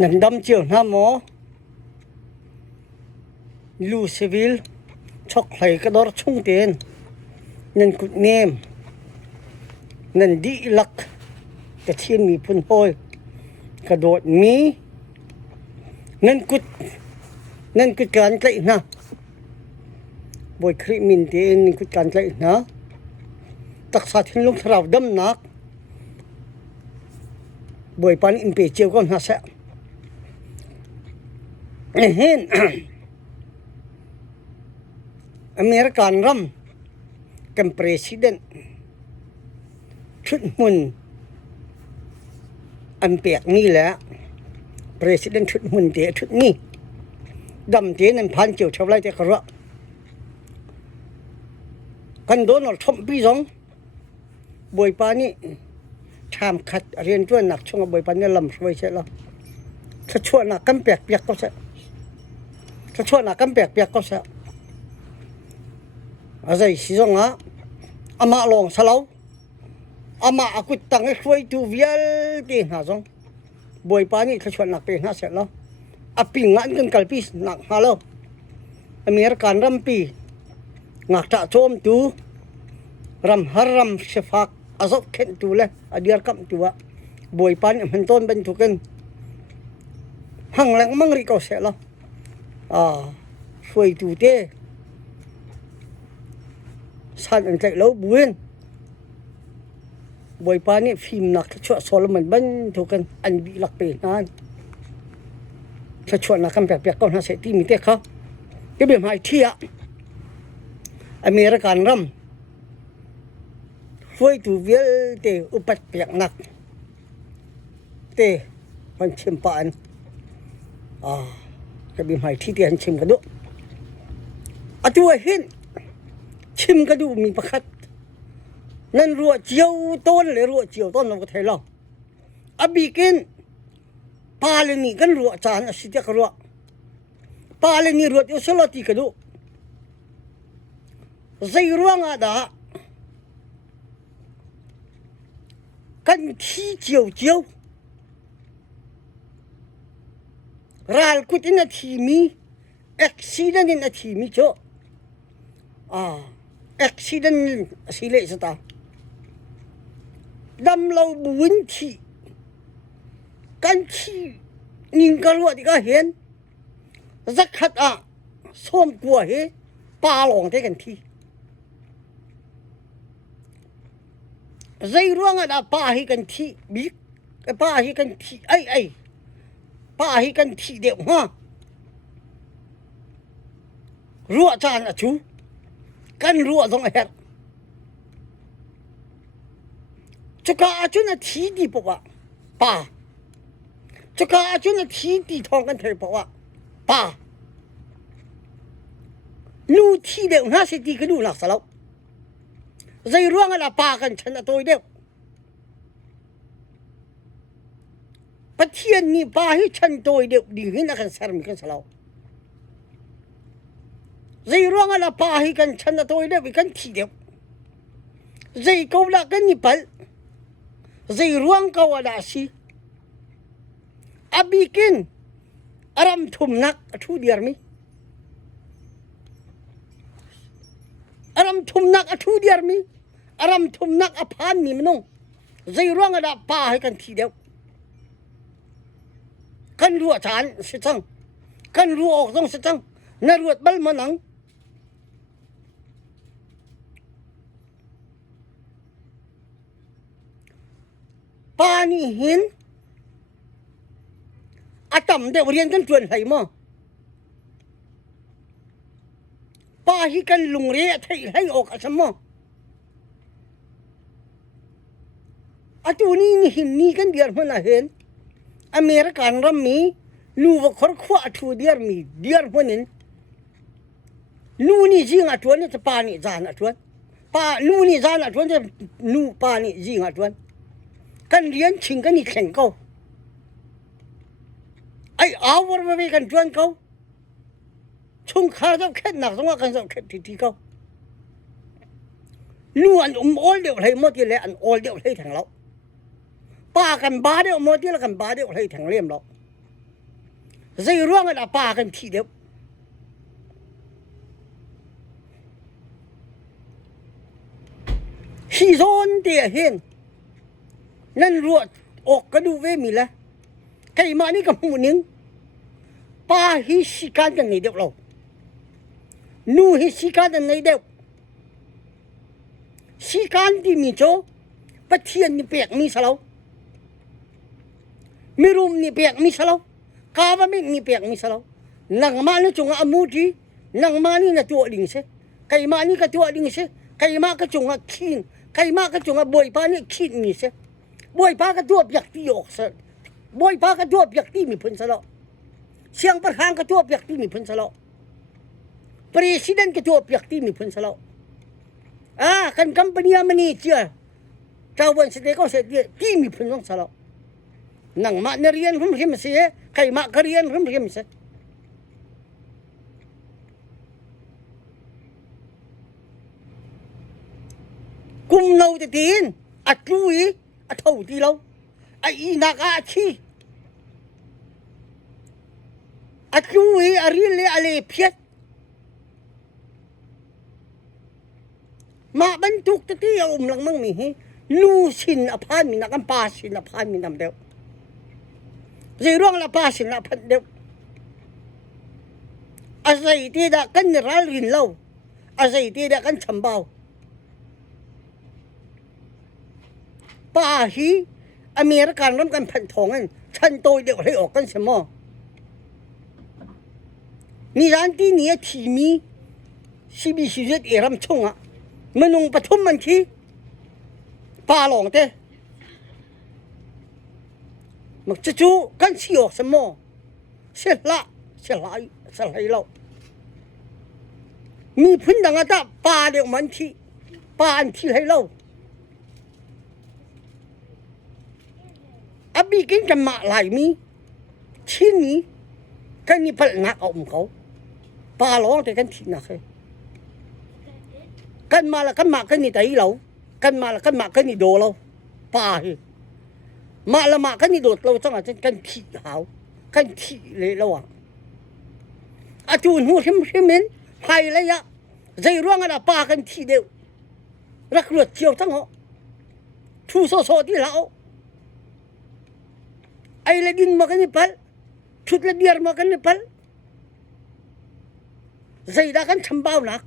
นั่นดำเจียวน้ำหมอลูเซวิลชกไหลกระดอชุ่งเตียนนั่นกุดเนมนั่นดีลักกระเทียนมีพุ่นโอยกระโดดมีนั่นกุดการไกลนะบอยคริมินเตียนกุดการไกลนะตักษาทิ้งลงทราวดำนักบอยปันอินเปเจียวก็น่าเสียเห็นอเมริกันรัมกับประธานชุดมุนอันเปียกนี่แหละประธานชุดมุนเดียชุดนี้ดำเดียนั่นพันเจียวชาวไร่เจ้ากระกันโดนเอาทมปีสองบอยปานี่ชามขัดเรียนช่วยหนักช่วงบอยปานี่ลำช่วยใช่แล้วถ้าช่วยหนักกันเปียกก็ใช่ถ้าช่วยหนักกันเปียกก็ใช่อะไรสิจงอ่ะอามาลองสลาวอามาอากุตังให้ช่วยดูวิลตีหาจงบอยปานี่ถ้าช่วยหนักเป็นหาเสร็จแล้วอาปิงงานกันกัลปีหนักหาแล้วอเมริกันรำปีงักจะโจมตูรำฮารำเชฟักอาซอกเข็นตูเลยอดียร์กับตัวบอยปานี่มันต้นเป็นทุกันหังแรงมังริกเอาเสร็จแล้วช่วยดูเต้สันอันใจแล้วบุญบอยปานี่ฟิล์มหนักช่วยโซลมันบันทุกันอันดีหลักเป็นนั่นช่วยหนักกันแบบก็น่าเสียที่มีเต้เขาก็เป็นหายเที่ยอเมริกันรำช่วยดูเวลเตอุปัตเปียกหนักเตมันชิมปานก็เป็นหายที่เตียนชิมกันด้วยตัวเห็นชิมก็ดูมีประคัดนั่นรัวเจียวต้นเลยรัวเจียวต้นเราก็ไทยเราบีกินปาเลนี่กันรัวจานสิเดียกรัวปาเลนี่รัวอยู่สลัดที่กันดูใจรัวงาดากันที่เจียวรัลกุตินาทีมีเอ็กซิเดนต์นาทีมีโจaccident สิเลสตาดำเราบุญที่กันที่นิงกรัวที่ก็เห็นสักขัดส้มกัวเฮปาหลงได้กันที่ใจร่วงปาให้กันที่บิ๊กปาให้กันที่ไอ้ปาให้กันที่เดี๋ยวฮะรัวจานชูกันรัวตรงไหนจุกอาจุนทีดีปะป่าจุกอาจุนทีดีทองกันเถอะปะป่านู่ที่เดียวน่าสิดีกันดูหลักสลาวใจร่วงป่ากันฉันตัวเดียวประเทศนี้ป่าให้ฉันตัวเดียวดีขึ้นกันสารมีกันสลาวใจร่วงป่าให้กันฉันตัวเดียวกันทีเดียวใจเขาละกันนี่ปัลใจร่วงเขาว่าสิบีกินอารมณ์ทุ่มนักทุเดียร์มีอารมณ์ทุ่มนักทุเดียร์มีอารมณ์ทุ่มนักพันมีมันน้องใจร่วงป่าให้กันทีเดียวกันรัวจานสิจังกันรัวออกต้องสิจังน่ารวดบัลมันนังปานี่เห็นต่ำเดี๋ยวเรียนกันจวนไหมั้งปาฮิกันลุงเรียให้ออกสมองตัวนี้เห็นนี่กันเดียร์มันเห็นอเมริกันรำมีลูกคนขวาทูเดียร์มีเดียร์มันเห็นลูนี่จริงตัวนี้จะปานี่จานตัวปาลูนี่จานตัวจะลูปานี่จริงตัวกันเรียนชิงกันนี่แข่งเขาเอาวันไปกันจวนเขาช่วงข้าจะแค่หนักสงว่ากันจะแค่ที่เขานู่นโอลเดียวเลยหมดที่เลยอันโอลเดียวเลยทางเราป้ากันบ้าเดียวหมดที่แล้วกันบ้าเดียวเลยทางเลี่ยมเรา ใจร่วงกันอาปากันทีเดียวฮีโซนเดียเห็นนั่นรัวออกกระดูเวมีละใครมานี่กับหมูนึงป้าฮิสิการกันในเดียวเรานูฮิสิการกันในเดียวสิการที่มีโจปะเทียนนี่เปียกมีสลาวมีรุมนี่เปียกมีสลาวกาบะไม่มีเปียกมีสลาวนังมานี่จงอามูดีนังมานี่นะตัวดิ่งเสใครมานี่ก็ตัวดิ่งเสใครมาก็จงอาขีนใครมาก็จงอาบวยป้านี่ขีนมีเสบวยป้าก็ตัวเปียกที่ออกเสบวยป้าก็ตัวเปียกที่มีพ้นสลาวเสียงประธานก็ตัวเปียกที่มีพ้นสลาวPresiden ketua pihak tim ni pun salah. Kan company amani cia. Kawan sedekau sedek tim ni pun salah. Nang mak nerian pun macam mesti kai mak karian pun macam mesti. Kum nau tetin, atlui, atau tilau, ai nak aci. Atlui arile ale piat. Ma bentuk tadi lang mang mi lu sin apan mi nak pa sin apan mi nam deu zirong la pa sin apan deu azai tidak kan ral rin lau azai tidak kan chambau pa hi American ram kan phan thong an chan toi deu hai ok kan semo ni ran ti ni thi mi CBCZ eram chonga Menung patum manci, palong teh. Mak cucu kan siok semua, selai lau. Mi pun dah ngata pa dek manci, pa anci hai lau. Abi kin kan mak lai mi, sini kan ni pel nak kau, palong teh kan sini nak. Kan malah kan mak kan ni tai lau, kan malah kan mak kan ni do lau, pa hi. Malah mak kan ni do lau sangat kan thi hao, kan thi le lau ah. Acun hu sim hai le ya, zai ruang ada pa kan thi deu. Rak ruat chiao sang ho, thu so di lau. Ai le din ma kan ni pal, thut le biar ma kan ni pal. Zai dah kan chambau nak.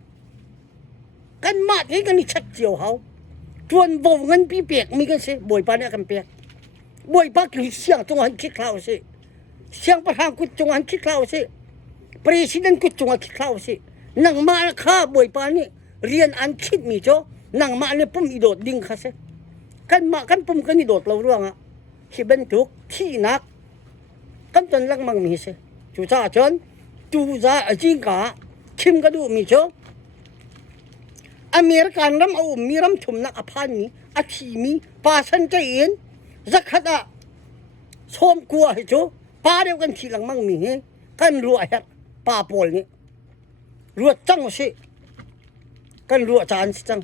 Kan mat ni kan ni chat chiao hao. Tuan bầu ngân pi piek mi kan se boy pa ne kan piek. Boy pa ki siang tung han ki klau se. Siang pa hang ku tung han ki klau se. Presiden ku tung han ki klau se. Nang ma kha boy pa ni rian an kit mi cho. Nang ma ni pum i dot ding kha se. Kan ma kan pum kan i dot lau ruang a. Hi bentuk thi nak. Kan ton lang mang mi se. Chu cha chon tu za a jing ka. Kim ka du mi cho. American ram au miram thum nak aphan ni athi mi pasan cha in zakhata som kwa he cho pa deu kan thi lang mang mi he kan ruwa hat pa pol ni ruwa chang se kan ruwa chan si chang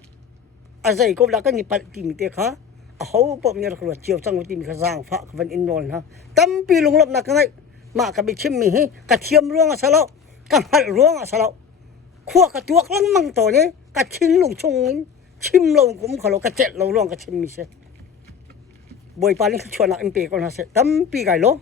azai ko la kan ni pal ti mi te kha a ho pom ni ruwa chiao chang ti mi kha jang pha khan in nol na tam pi lung lop na ka ngai ma ka bi chim mi he ka thiam ruang a salo ka hal ruang a salo khua ka tuak lang mang to ni ka chin lung chung chim lung cũng khalo ka chet lo long ka chim mi se boy pa ni chua na mp ko na se tam pi gai lo